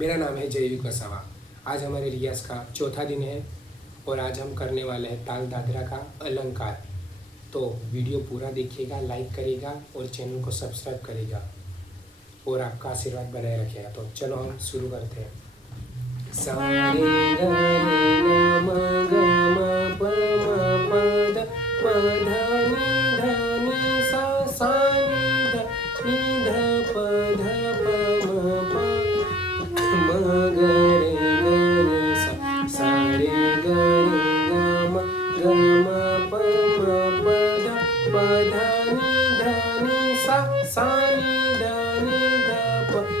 मेरा नाम है जयवीर वसावा। आज हमारे रियाज का चौथा दिन है और आज हम करने वाले हैं ताल दादरा का अलंकार। तो वीडियो पूरा देखिएगा, लाइक करेगा और चैनल को सब्सक्राइब करेगा और आपका आशीर्वाद बनाए रखेगा। तो चलो हम शुरू करते हैं। सा रे ग रे ग म ग म प म प द प ध नि ध नि सा सा नि ध प ध प म प म ग रे सा सा रे ग रे ग म प म प द प ध नि सा सा नि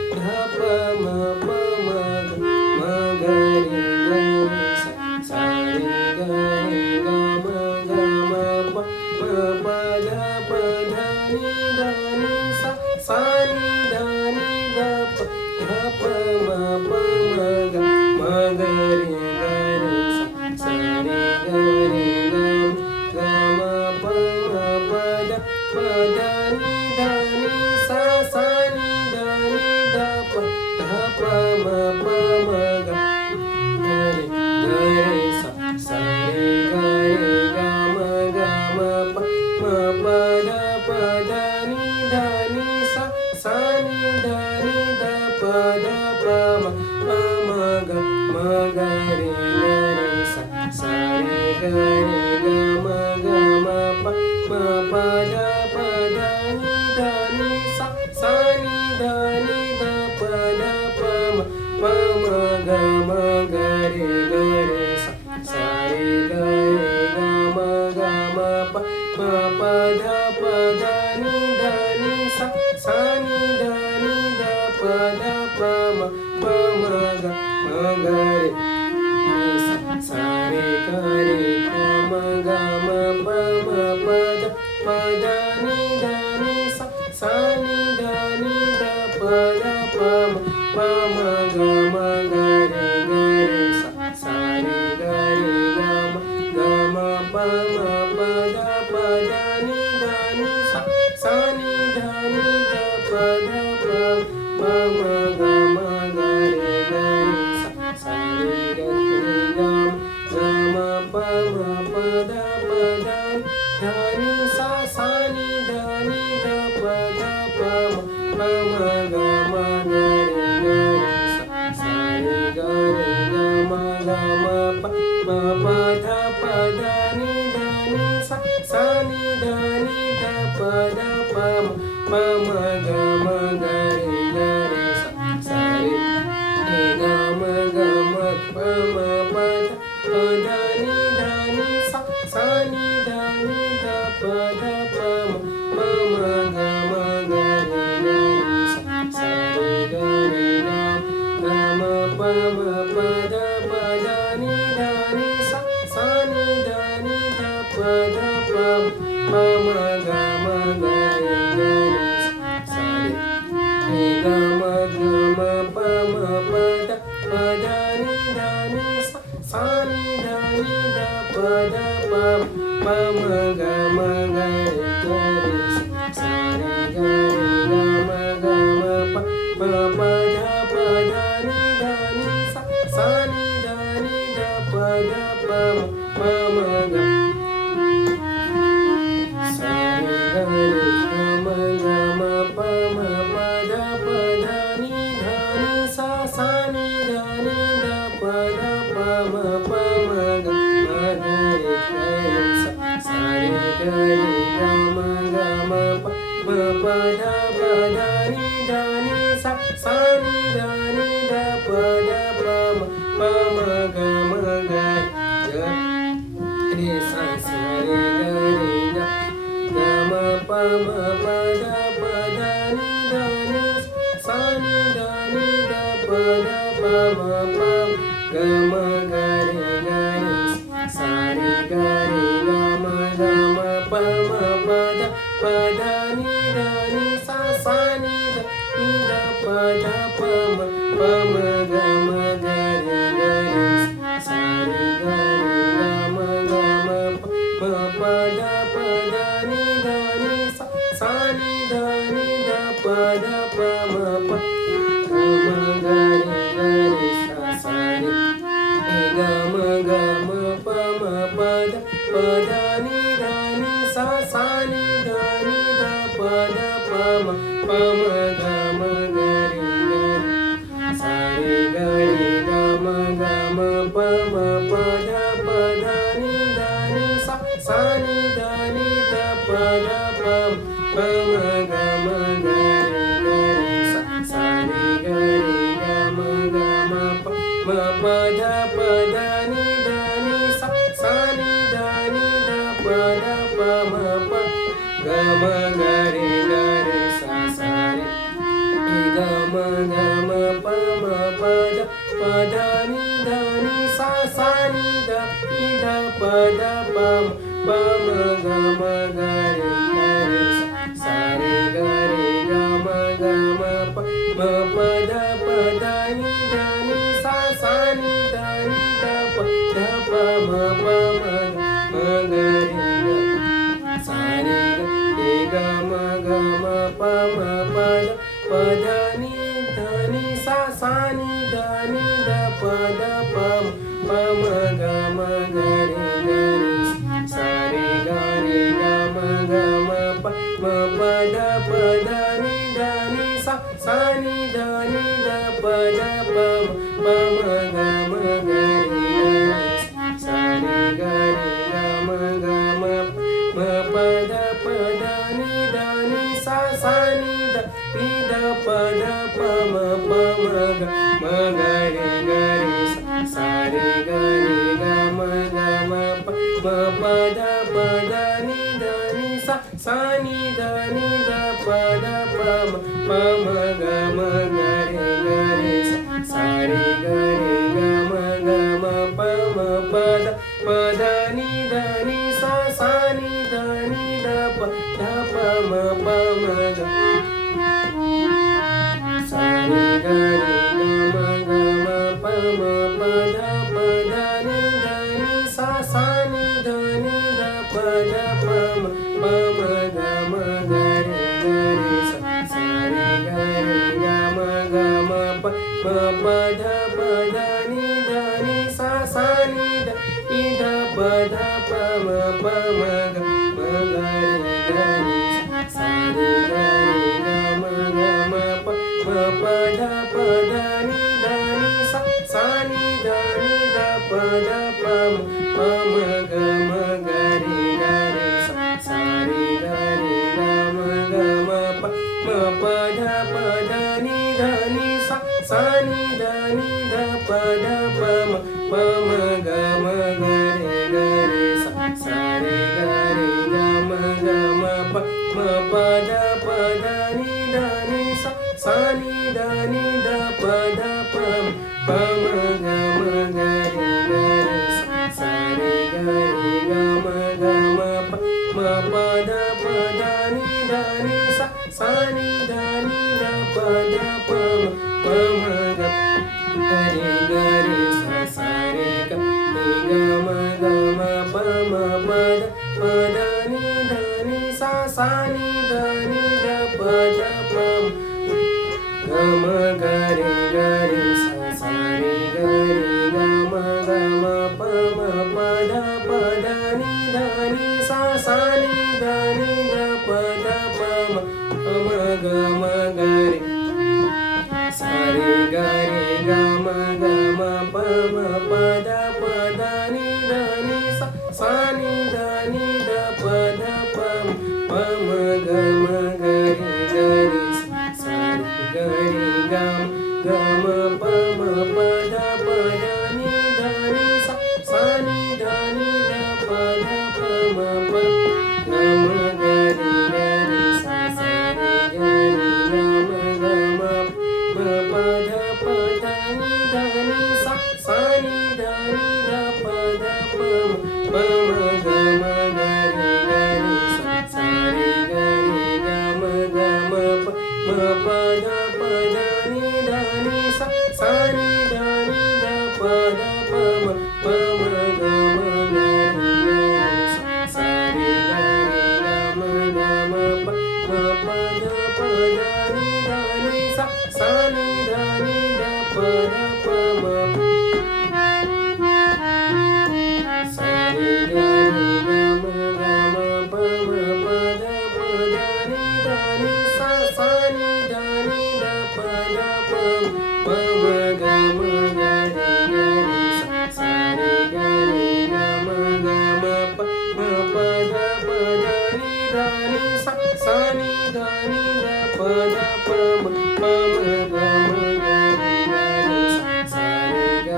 ध प ध प म प प म प द प ध नि ध नि सा सा नि ध नि ध प ध प म ग म ग रे सा रे ग म ग म प ध नि ध नि सा सा नि ध प ध प म ग म ग रे सा रे ग म प म प ध नि ध नि सा सा नि ध प ध प म ग रे सा रे ग म प ध नि ध नि सा सा नि ध प ध प म ग रे सा रे ग म प ध नि ध नि सा सा नि ध प ध प म ग रे सा रे ग म प ध नि ध नि सा सा नि ध प ध प म ग रे सा रे ग म प ध नि ध नि सा सा नि ध प ध प म ग सा रे ग म प ध नि ध नि सा सा नि ध प ध प म ग रे सा रे ग म प ध नि ध नि सा सा नि ध प ध प म ग रे सा रे ग म प ध नि ध नि सा सा नि ध प ध प म ग रे सा रे ग म प ध नि ध नि सा सा नि ध प ध प म ग रे सा रे ग म प ध नि ध नि सा सा नि ध प ध प म ग रे सा रे ग म प ध नि ध नि सा सा नि ध प ध प म ग रे सा रे ग म प ध नि ध नि सा सा नि ध प ध प ग म ग रे सा रे ग म प ध नि ध नि सा सा नि ध प ध प म ग रे सा रे ग म प ध नि ध नि सा सा नि ध प ध प म ग रे सा रे ग म प ध नि ध नि सा सा नि ध प ध प म ग रे सा रे ग म प ध नि ध नि सा सा नि ध प ध प म ग रे सा रे ग म प ध नि ध नि सा सा नि ध प ध प म ग रे सा रे ग म प ध नि ध नि सा सा नि ध प ध प म सा रे ग म प ध नि ध नि सा सा नि ध प ध प म ग रे सा रे ग म प ध नि ध नि सा सा नि ध प ध प म ग रे सा रे ग